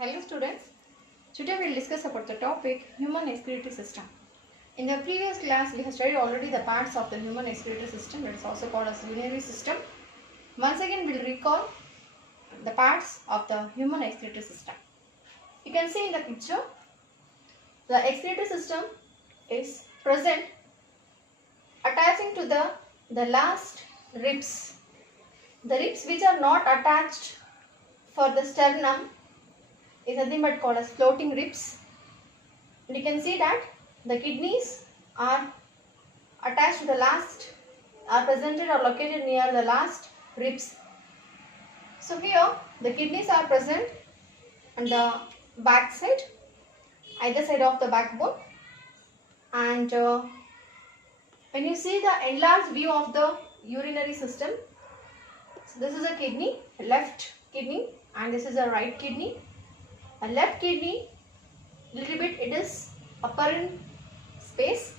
Hello students, today we will discuss about the topic human excretory system. In the previous class we have studied already the parts of the human excretory system, that is also called as urinary system. Once again we will recall the parts of the human excretory system. You can see in the picture the excretory system is present attaching to the last ribs. The ribs which are not attached for the sternum is nothing but called as floating ribs. And you can see that the kidneys are attached to the last, are presented or located near the last ribs. So here the kidneys are present on the back side, either side of the backbone, and when you see the enlarged view of the urinary system, so this is a kidney, left kidney, and this is a right kidney. A left kidney, little bit it is upper in space,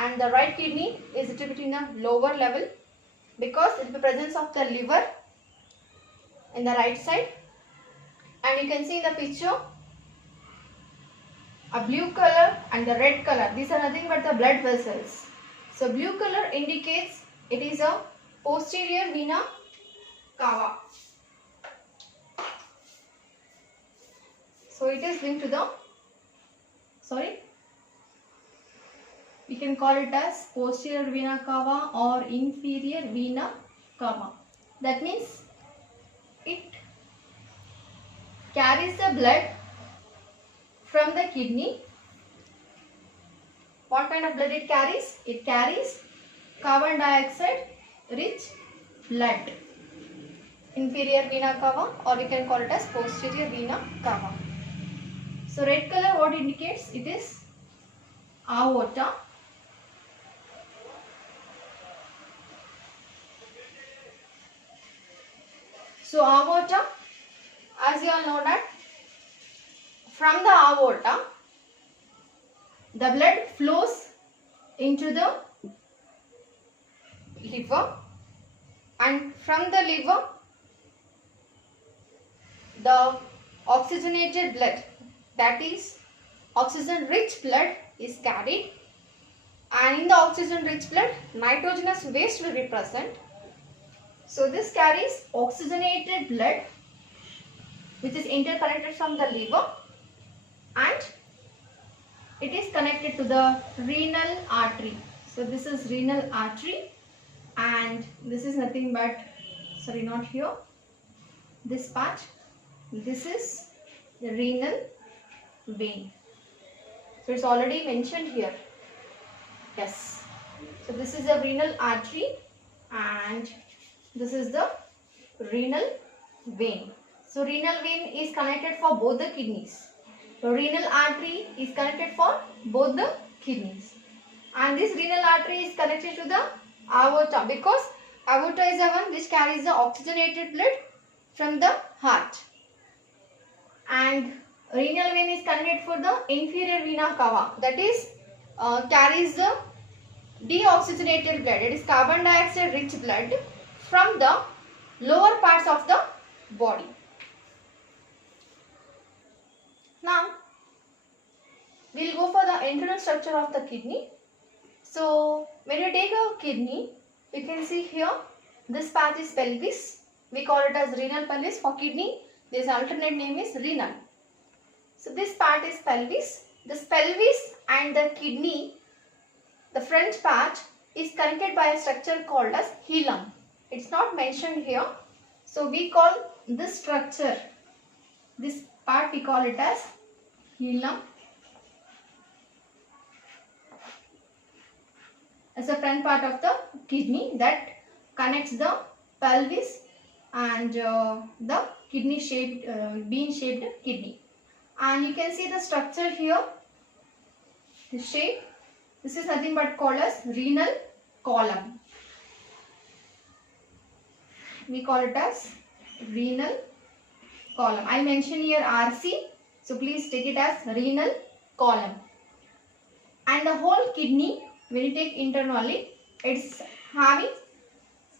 and the right kidney is little bit in a lower level because it is the presence of the liver in the right side. And you can see in the picture a blue color and the red color. These are nothing but the blood vessels. So blue color indicates it is a posterior vena cava. So it is linked to the, we can call it as posterior vena cava or inferior vena cava. That means it carries the blood from the kidney. What kind of blood it carries? It carries carbon dioxide rich blood. Inferior vena cava, or we can call it as posterior vena cava. So red color what indicates? It is aorta. So aorta, as you all know that from the aorta the blood flows into the liver, and from the liver the oxygenated blood, that is oxygen rich blood, is carried, and in the oxygen rich blood nitrogenous waste will be present. So this carries oxygenated blood which is interconnected from the liver, and it is connected to the renal artery. So this is renal artery, and this is nothing but, sorry, not here, this part, this is the renal vein. So it's already mentioned here. Yes. So this is the renal artery and this is the renal vein. So renal vein is connected for both the kidneys. So renal artery is connected for both the kidneys. And this renal artery is connected to the aorta because aorta is the one which carries the oxygenated blood from the heart. And renal vein is connected for the inferior vena cava, that is carries the deoxygenated blood, it is carbon dioxide rich blood from the lower parts of the body. Now we will go for the internal structure of the kidney. So when you take a kidney, you can see here this part is pelvis. We call it as renal pelvis. For kidney, this alternate name is renal. So this part is pelvis. This pelvis and the kidney, the front part, is connected by a structure called as hilum. It's not mentioned here. So we call this structure, this part we call it as hilum. As the front part of the kidney that connects the pelvis and the kidney shaped, bean shaped kidney. And you can see the structure here, the shape. This is nothing but called as renal column. We call it as renal column. I mention here RC, so please take it as renal column. And the whole kidney, when you take internally, it's having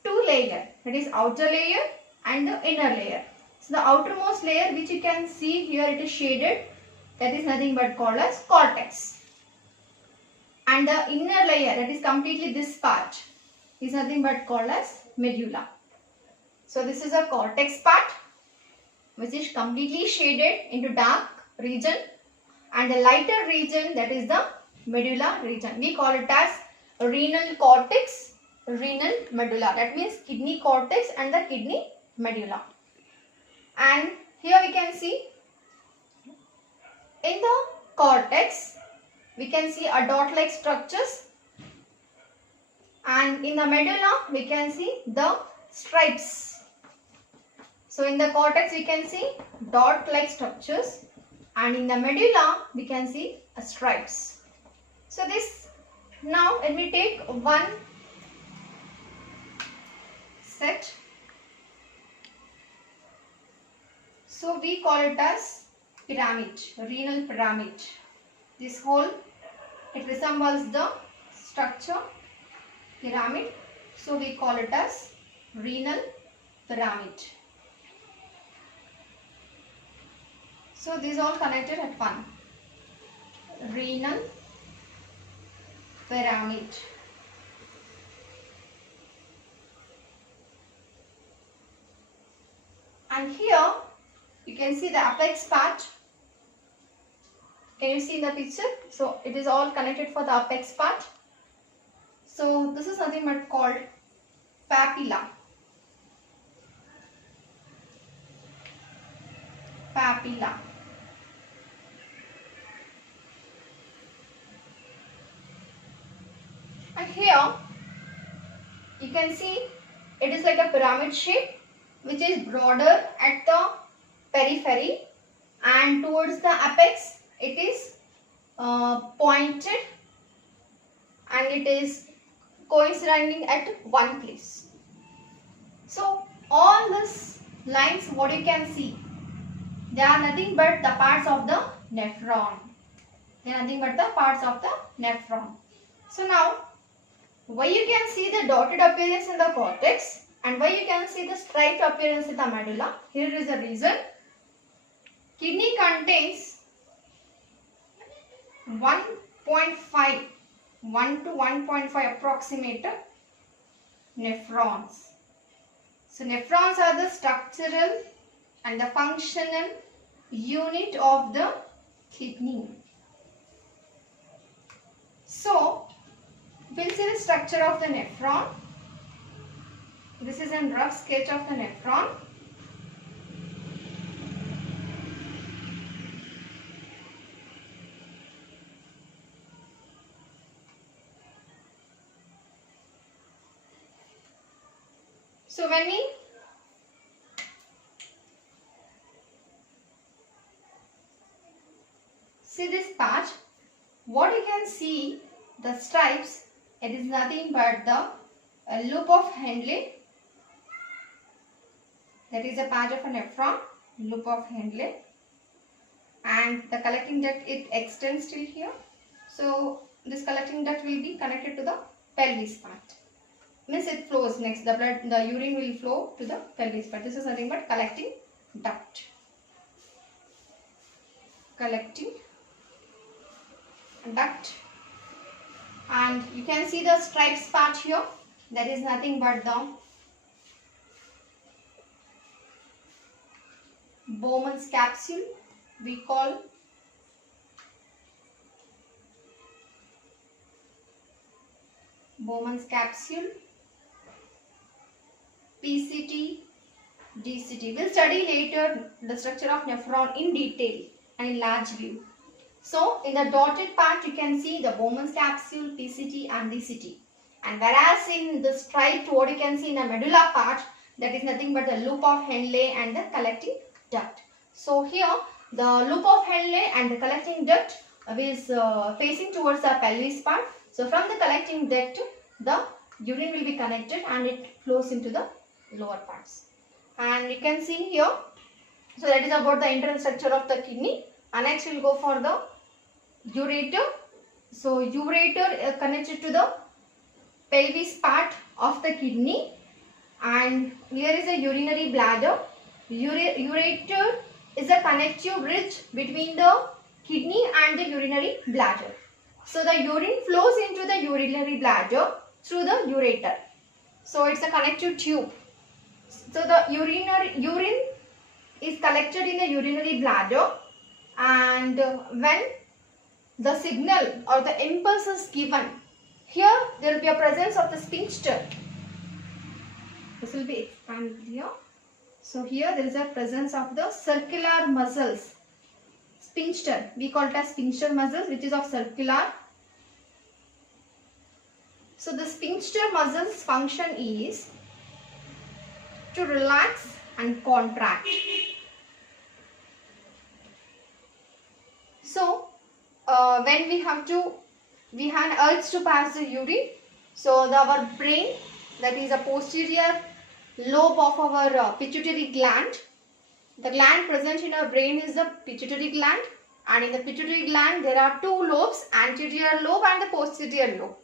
two layers, that is outer layer and the inner layer. So the outermost layer which you can see here, it is shaded, that is nothing but called as cortex. And the inner layer, that is completely this part, is nothing but called as medulla. So this is a cortex part which is completely shaded into dark region, and the lighter region, that is the medulla region. We call it as renal cortex, renal medulla. That means kidney cortex and the kidney medulla. And here we can see in the cortex, we can see a dot-like structures, and in the medulla we can see the stripes. So in the cortex we can see dot-like structures, and in the medulla we can see stripes. So this, now let me take one set. So we call it as pyramid, renal pyramid. This whole, it resembles the structure pyramid. So we call it as renal pyramid. So these all connected at one. Renal pyramid. And here you can see the apex part. Can you see in the picture? So it is all connected for the apex part. So this is nothing but called papilla. Papilla. And here you can see it is like a pyramid shape, which is broader at the periphery, and towards the apex it is pointed, and it is coinciding at one place. So all these lines, what you can see, they are nothing but the parts of the nephron. They are nothing but the parts of the nephron. So now, why you can see the dotted appearance in the cortex and why you can see the striped appearance in the medulla? Here is the reason. Kidney contains 1 to 1.5 approximate nephrons. So nephrons are the structural and the functional unit of the kidney. So we'll see the structure of the nephron. This is a rough sketch of the nephron. So when we see this part, what you can see, the stripes, it is nothing but the loop of Henle. That is a part of a nephron, loop of Henle, and the collecting duct, it extends till here. So this collecting duct will be connected to the pelvis part. Means it flows next, the blood, the urine will flow to the pelvis part. This is nothing but collecting duct. Collecting duct. And you can see the stripes part here. That is nothing but the Bowman's capsule, we call. Bowman's capsule, PCT, DCT. We'll study later the structure of nephron in detail and in large view. So in the dotted part you can see the Bowman's capsule, PCT and DCT. And whereas in the striped, what you can see in the medulla part, that is nothing but the loop of Henle and the collecting duct. So here the loop of Henle and the collecting duct is facing towards the pelvis part. So from the collecting duct, the urine will be connected and it flows into the lower parts. And you can see here, so that is about the internal structure of the kidney. And next we will go for the ureter. So ureter connected to the pelvis part of the kidney, and here is a urinary bladder, Ureter is a connective bridge between the kidney and the urinary bladder. So the urine flows into the urinary bladder through the ureter. So it's a connective tube. So the urine is collected in the urinary bladder, and when the signal or the impulse is given, here there will be a presence of the sphincter. This will be expanded here. So here there is a presence of the circular muscles. Sphincter, we call it as sphincter muscles, which is of circular. So the sphincter muscles function is to relax and contract. So when we have an urge to pass the urine, so our brain, that is a posterior lobe of our pituitary gland. The gland present in our brain is the pituitary gland, and in the pituitary gland there are two lobes, anterior lobe and the posterior lobe.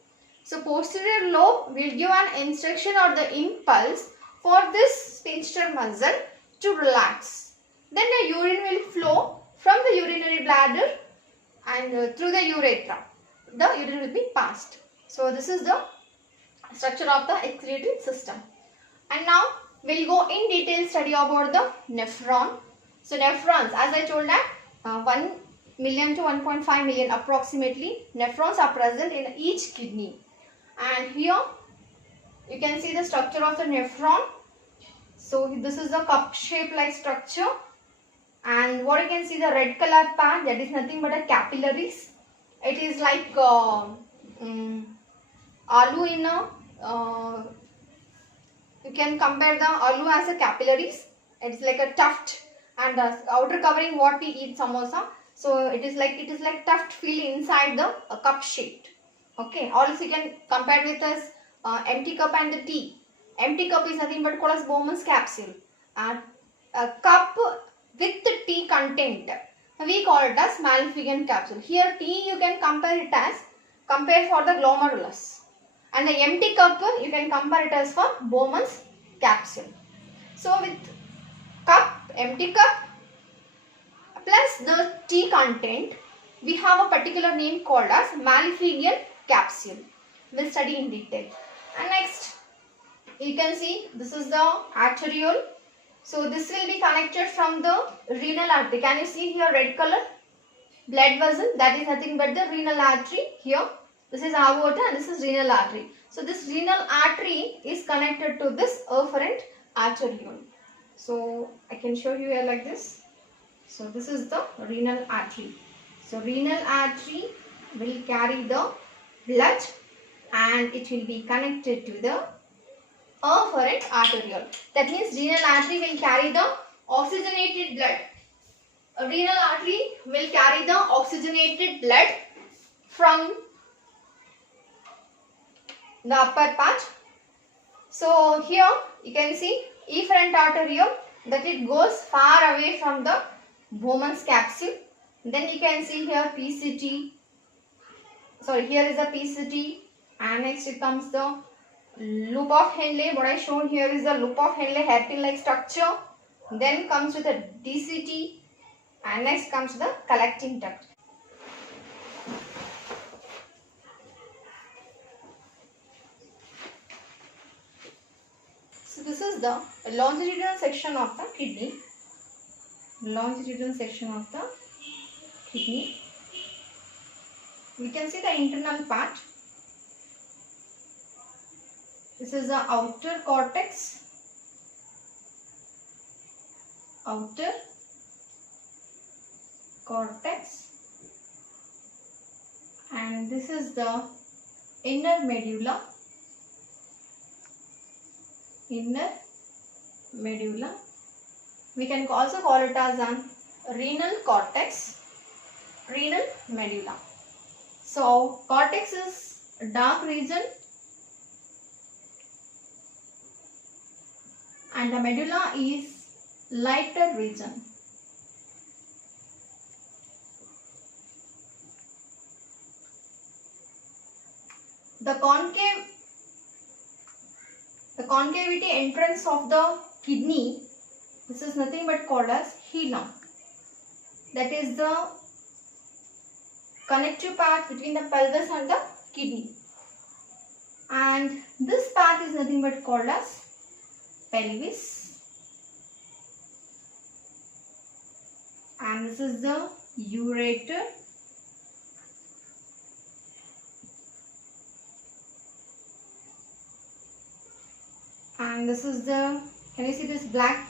So posterior lobe will give an instruction or the impulse for this sphincter muscle to relax. Then the urine will flow from the urinary bladder and through the urethra. The urine will be passed. So this is the structure of the excretory system. And now we'll go in detail study about the nephron. So nephrons, as I told that 1 million to 1.5 million approximately nephrons are present in each kidney. And here you can see the structure of the nephron. So this is the cup shape like structure, and what you can see, the red color part, that is nothing but a capillaries. It is like aloo in a you can compare the aloo as a capillaries. It's like a tuft, and the outer covering what we eat samosa. So it is like tuft feel inside the cup shaped. Okay. Also you can compare with as empty cup and the tea. Empty cup is nothing but called as Bowman's capsule. A cup with the tea content, we call it as Malifigan capsule. Here tea you can compare for the glomerulus, and the empty cup you can compare it as for Bowman's capsule. So with cup, empty cup plus the tea content, we have a particular name called as Malifigan capsule. We'll study in detail. And next you can see this is the arteriole. So this will be connected from the renal artery. Can you see here red color? Blood vessel, that is nothing but the renal artery here. This is aorta and this is renal artery. So this renal artery is connected to this afferent arteriole. So I can show you here like this. So this is the renal artery. So renal artery will carry the blood and it will be connected to the afferent arteriole. That means renal artery will carry the oxygenated blood. A renal artery will carry the oxygenated blood from the upper part. So here you can see efferent arteriole, that it goes far away from the Bowman's capsule. Then you can see here PCT. Sorry, here is a PCT, and next it comes the loop of Henle. What I shown here is the loop of Henle, hairpin like structure. Then comes with the DCT, and next comes the collecting duct. So this is the longitudinal section of the kidney. Longitudinal section of the kidney. We can see the internal part. This is the outer cortex. Outer cortex. And this is the inner medulla. Inner medulla. We can also call it as an renal cortex, renal medulla. So cortex is a dark region and the medulla is lighter region. The concavity entrance of the kidney This is nothing but called as hilum. That is the connective part between the pelvis and the kidney. And this part is nothing but called as pelvis. And this is the ureter. And this is the, can you see this black?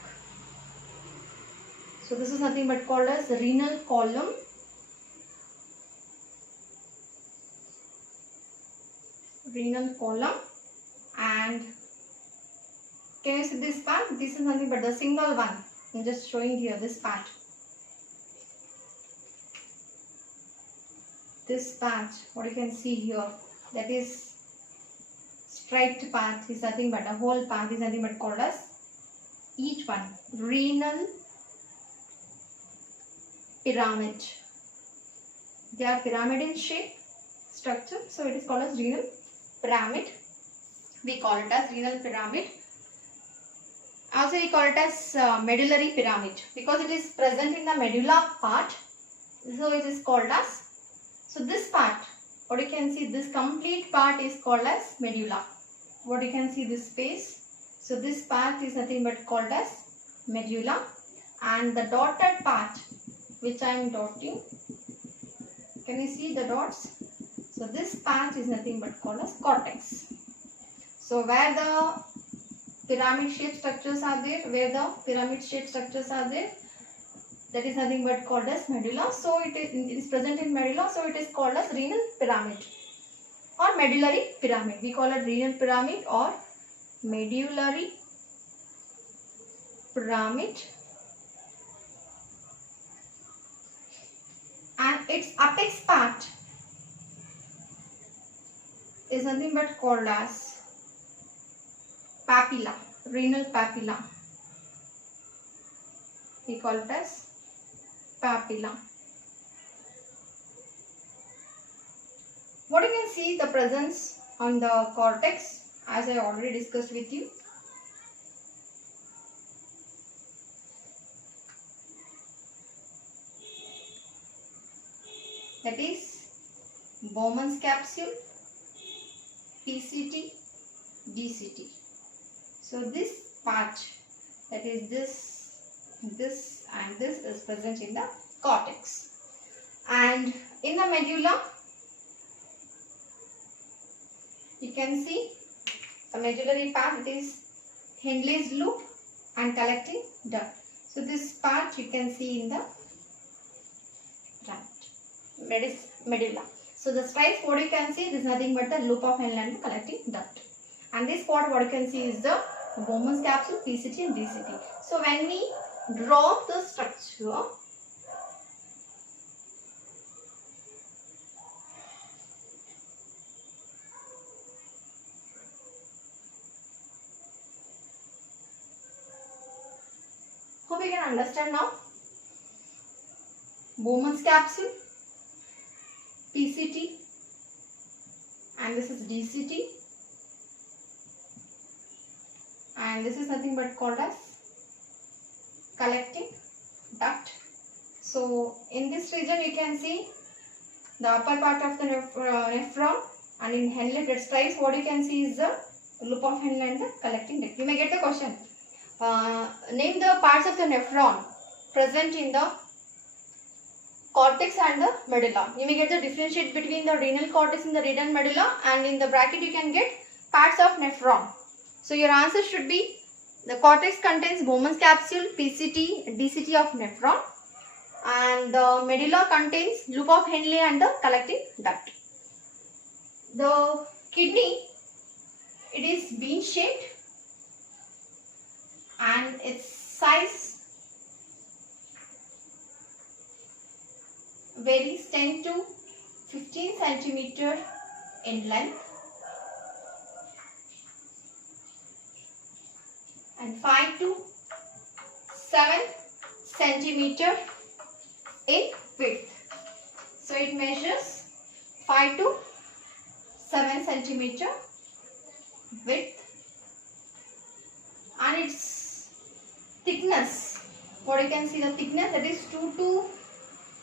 So this is nothing but called as the renal column. Renal column. And can you see this part? This is nothing but the single one. I'm just showing here this part. This part, what you can see here, that is striped part, is nothing but a whole part is nothing but called as each one renal pyramid. They are pyramid in shape structure, so it is called as renal pyramid. We call it as renal pyramid. Also we call it as medullary pyramid because it is present in the medulla part, so it is called as, so this part, what you can see, this complete part is called as medulla. What you can see, this space, so this part is nothing but called as medulla, and the dotted part which I am dotting, can you see the dots? So this part is nothing but called as cortex. So where the pyramid shaped structures are there, that is nothing but called as medulla. So it is present in medulla, so it is called as renal pyramid or medullary pyramid. We call it renal pyramid or medullary pyramid. And its apex part is nothing but called as papilla, renal papilla. We call it as papilla. What you can see, the presence on the cortex, as I already discussed with you. That is Bowman's capsule, PCT, DCT. So this part, that is this and this is present in the cortex. And in the medulla, you can see the medullary part, it is Henle's loop and collecting duct. So this part you can see in the medulla. So the stripes, what you can see, this is nothing but the loop of Henle and collecting duct. And this part, what you can see, is the Bowman's capsule, PCT and DCT. So when we draw the structure, hope you can understand now. Bowman's capsule, PCT, and this is DCT, and this is nothing but called as collecting duct. So in this region you can see the upper part of the nephron, and in Henle blood stripes, what you can see is the loop of Henle and the collecting duct. You may get the question. Name the parts of the nephron present in the cortex and the medulla. You may get the differentiate between the renal cortex and the renal medulla, and in the bracket you can get parts of nephron. So your answer should be, the cortex contains Bowman's capsule, PCT, DCT of nephron, and the medulla contains loop of Henle and the collecting duct. The kidney, it is bean shaped and its size varies 10 to 15 centimeter in length and 5 to 7 centimeter in width. So it measures 5 to 7 centimeter width, and its thickness what you can see the thickness, that is 2 to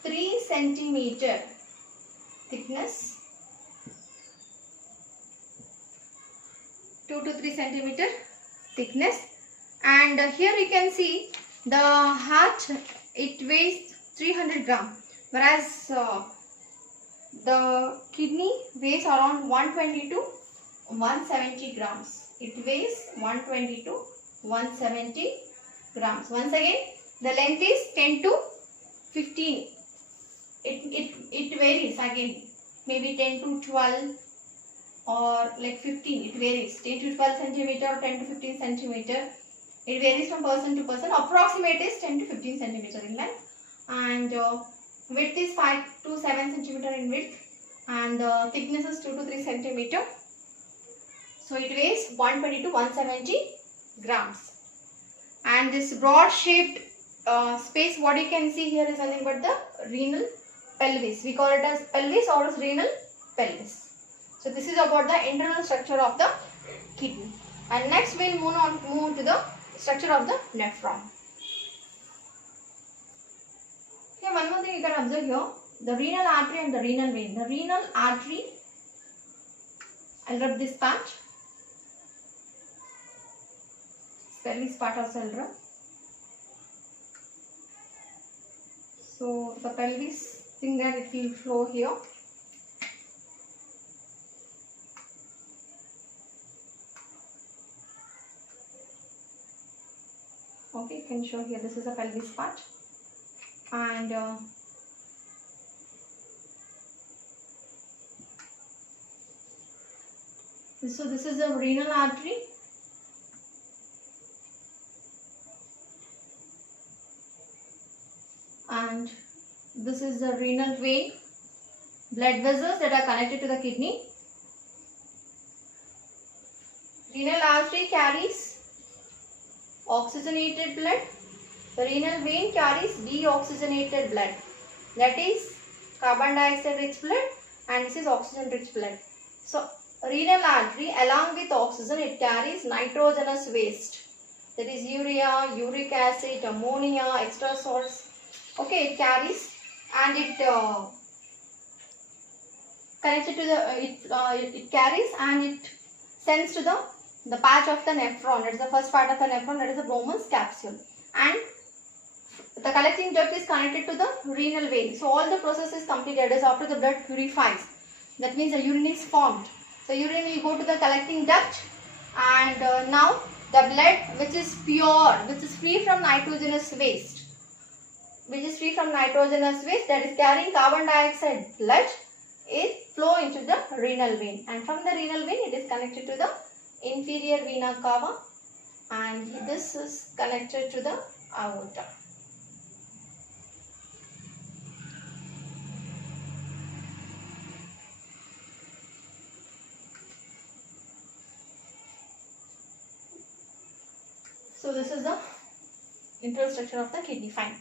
3 centimeter thickness, 2 to 3 centimeter thickness. And here you can see the heart, it weighs 300 gram, whereas the kidney weighs around 120 to 170 grams. It weighs 120 to 170 grams. Once again, the length is 10 to 15. It varies again, maybe 10 to 12 or like 15. It varies, 10 to 12 centimeter or 10 to 15 centimeter. It varies from person to person. Approximate is 10 to 15 centimeter in length, and width is 5 to 7 centimeter in width, and thickness is 2 to 3 centimeter. So it weighs 120 to 170 grams. And this broad shaped space, what you can see here is nothing but the renal pelvis. We call it as pelvis or as renal pelvis. So this is about the internal structure of the kidney. And next we'll move to the structure of the nephron. Here one more thing you can observe here, the renal artery and the renal vein. The renal artery, I'll rub this patch. Pelvis part also I'll rub. So the pelvis thing that it will flow here. Okay, you can show here, this is the pelvis part. And so this is the renal artery. And this is the renal vein, blood vessels that are connected to the kidney. Renal artery carries oxygenated blood. The renal vein carries deoxygenated blood, that is carbon dioxide rich blood, and this is oxygen rich blood. So renal artery, along with oxygen, it carries nitrogenous waste, that is urea, uric acid, ammonia, extra salts. Okay, it carries, and it connected to the it carries and it sends to the patch of the nephron. That is the first part of the nephron, that is the Bowman's capsule. And the collecting duct is connected to the renal vein. So all the process is completed is after the blood purifies. That means the urine is formed. So urine will go to the collecting duct, and now the blood, which is pure, which is free from nitrogenous waste, that is carrying carbon dioxide blood, is flow into the renal vein, and from the renal vein it is connected to the inferior vena cava, and this is connected to the aorta. So this is the internal structure of the kidney. Fine.